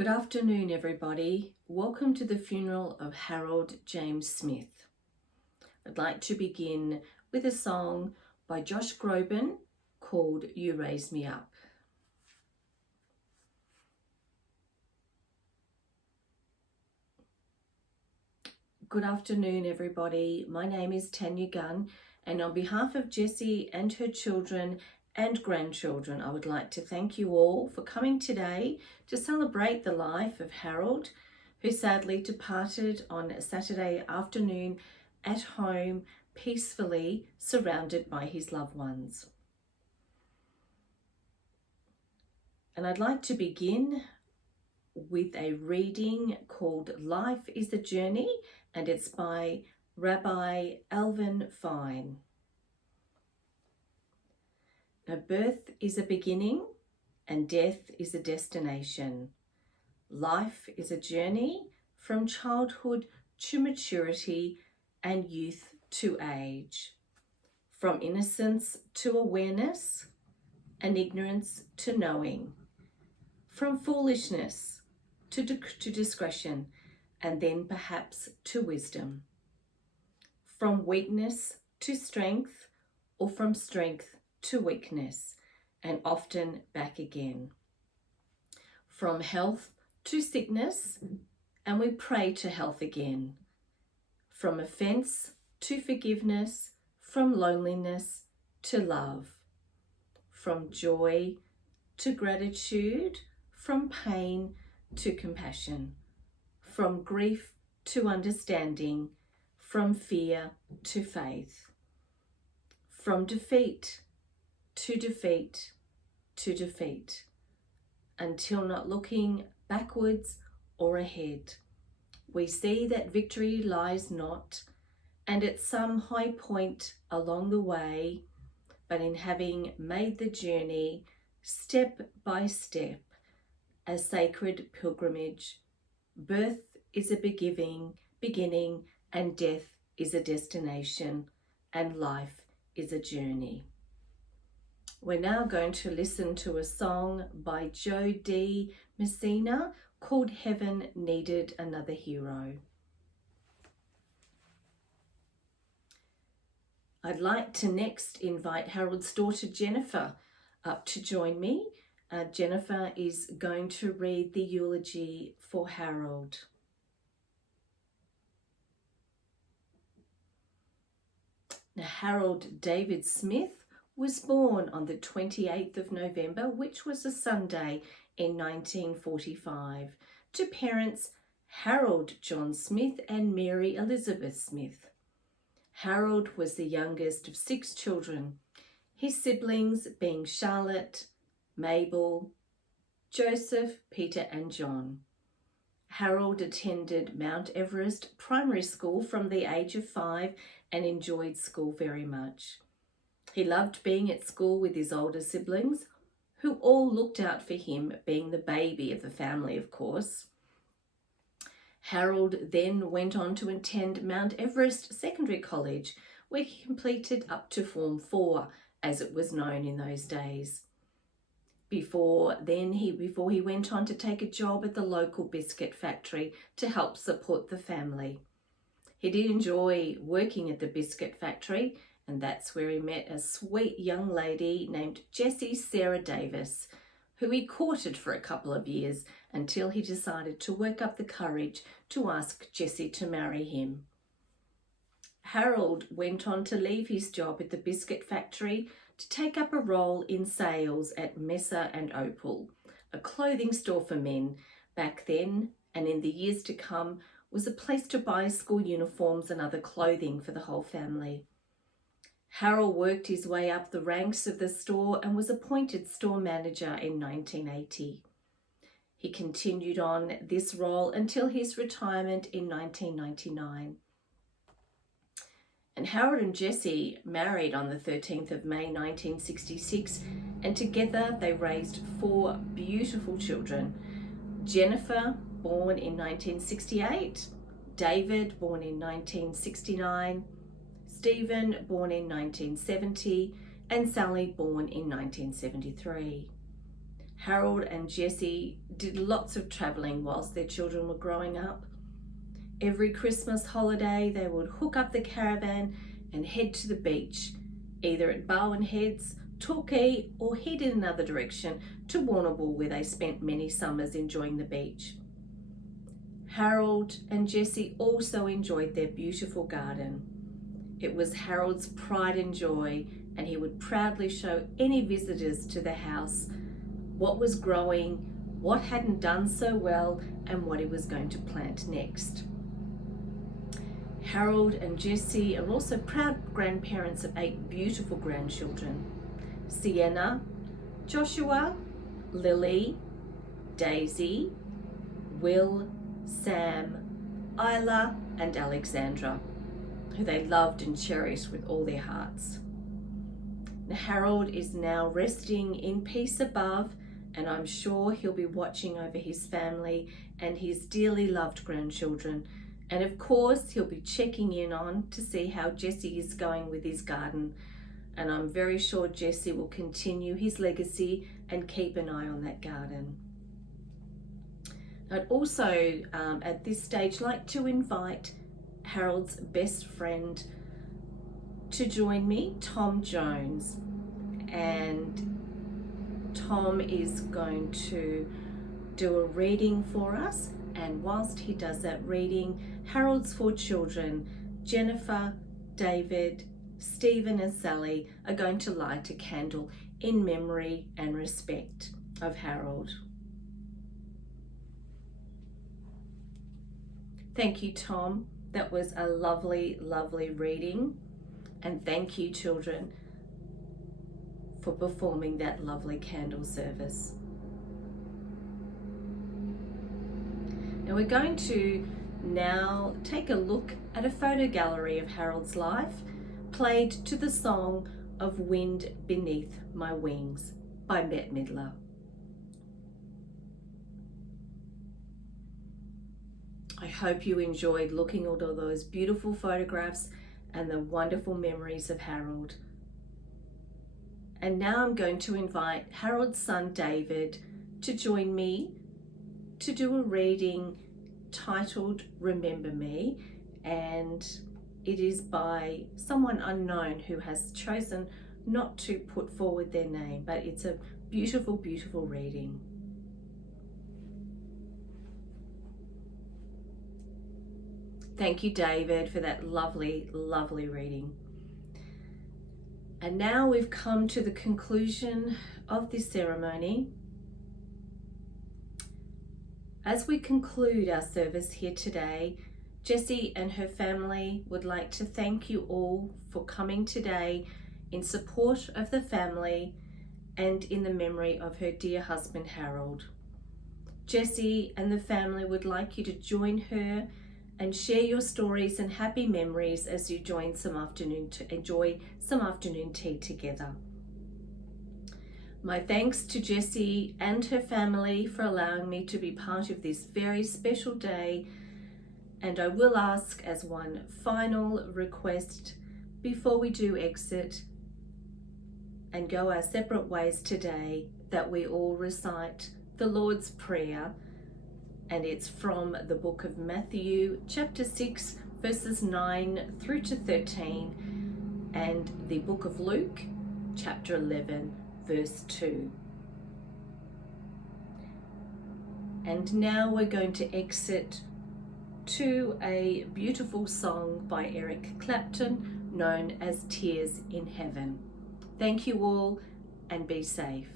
Good afternoon, everybody. Welcome to the funeral of Harold James Smith. I'd like to begin with a song by Josh Groban called You Raise Me Up. Good afternoon, everybody. My name is Tanya Gunn, and on behalf of Jessie and her children and grandchildren, I would like to thank you all for coming today to celebrate the life of Harold, who sadly departed on a Saturday afternoon at home, peacefully surrounded by his loved ones. And I'd like to begin with a reading called Life is a Journey, and it's by Rabbi Alvin Fine. Now, birth is a beginning and death is a destination. Life is a journey from childhood to maturity and youth to age, from innocence to awareness and ignorance to knowing, from foolishness to discretion, and then perhaps to wisdom, from weakness to strength, or from strength to weakness, and often back again, from health to sickness, and we pray to health again, from offense to forgiveness, from loneliness to love, from joy to gratitude, from pain to compassion, from grief to understanding, from fear to faith, from defeat to defeat to defeat, until not looking backwards or ahead, we see that victory lies not, and at some high point along the way, but in having made the journey step by step, a sacred pilgrimage. Birth is a beginning, and death is a destination, and life is a journey. We're now going to listen to a song by Joe D. Messina called Heaven Needed Another Hero. I'd like to next invite Harold's daughter Jennifer up to join me. Jennifer is going to read the eulogy for Harold. Now, Harold David Smith was born on the 28th of November, which was a Sunday in 1945, to parents Harold John Smith and Mary Elizabeth Smith. Harold was the youngest of 6 children, his siblings being Charlotte, Mabel, Joseph, Peter and John. Harold attended Mount Everest Primary School from the age of 5 and enjoyed school very much. He loved being at school with his older siblings, who all looked out for him, being the baby of the family, of course. Harold then went on to attend Mount Everest Secondary College, where he completed up to Form 4, as it was known in those days. Before he went on to take a job at the local biscuit factory to help support the family. He did enjoy working at the biscuit factory, and that's where he met a sweet young lady named Jessie Sarah Davis, who he courted for a couple of years until he decided to work up the courage to ask Jessie to marry him. Harold went on to leave his job at the biscuit factory to take up a role in sales at Messer and Opal, a clothing store for men back then, and in the years to come was a place to buy school uniforms and other clothing for the whole family. Harold worked his way up the ranks of the store and was appointed store manager in 1980. He continued on this role until his retirement in 1999. And Harold and Jessie married on the 13th of May 1966, and together they raised 4 beautiful children. Jennifer, born in 1968, David, born in 1969, Stephen, born in 1970, and Sally, born in 1973. Harold and Jessie did lots of travelling whilst their children were growing up. Every Christmas holiday, they would hook up the caravan and head to the beach, either at Barwon Heads, Torquay, or head in another direction to Warrnambool, where they spent many summers enjoying the beach. Harold and Jessie also enjoyed their beautiful garden. It was Harold's pride and joy, and he would proudly show any visitors to the house what was growing, what hadn't done so well, and what he was going to plant next. Harold and Jessie are also proud grandparents of 8 beautiful grandchildren: Sienna, Joshua, Lily, Daisy, Will, Sam, Isla, and Alexandra, who they loved and cherished with all their hearts. Now, Harold is now resting in peace above, and I'm sure he'll be watching over his family and his dearly loved grandchildren. And of course, he'll be checking in on to see how Jessie is going with his garden. And I'm very sure Jessie will continue his legacy and keep an eye on that garden. I'd also, at this stage, like to invite Harold's best friend to join me, Tom Jones. And Tom is going to do a reading for us. And whilst he does that reading, Harold's 4 children, Jennifer, David, Stephen and Sally, are going to light a candle in memory and respect of Harold. Thank you, Tom. That was a lovely, lovely reading. And thank you, children, for performing that lovely candle service. Now we're going to now take a look at a photo gallery of Harold's life, played to the song of Wind Beneath My Wings by Bette Midler. I hope you enjoyed looking at all those beautiful photographs and the wonderful memories of Harold. And now I'm going to invite Harold's son David to join me to do a reading titled Remember Me, and it is by someone unknown who has chosen not to put forward their name, but it's a beautiful, beautiful reading. Thank you, David, for that lovely, lovely reading. And now we've come to the conclusion of this ceremony. As we conclude our service here today, Jessie and her family would like to thank you all for coming today in support of the family and in the memory of her dear husband Harold. Jessie and the family would like you to join her and share your stories and happy memories as you enjoy some afternoon tea together. My thanks to Jessie and her family for allowing me to be part of this very special day, and I will ask as one final request before we do exit and go our separate ways today, that we all recite the Lord's Prayer, and it's from the book of Matthew, chapter 6, verses 9 through to 13, and the book of Luke, chapter 11, verse 2. And now we're going to exit to a beautiful song by Eric Clapton known as Tears in Heaven. Thank you all, and be safe.